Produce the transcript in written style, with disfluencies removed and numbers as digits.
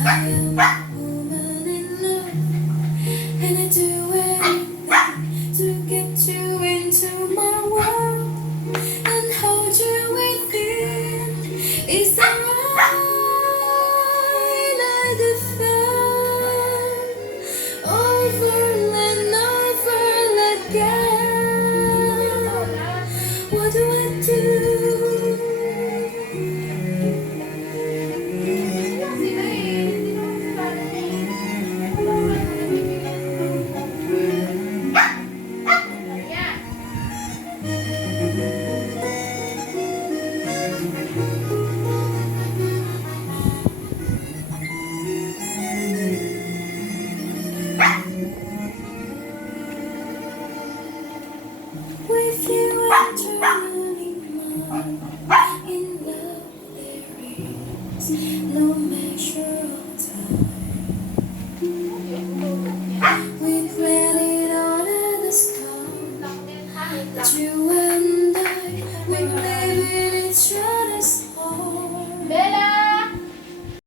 I am a woman in love, and I do anything to get you into my world and hold you within. Is that right? I defend over and over again. What do I do? With you I'm turning mine. In love there is no measure of time. We plan it all at the start, that you and I, we live in each other.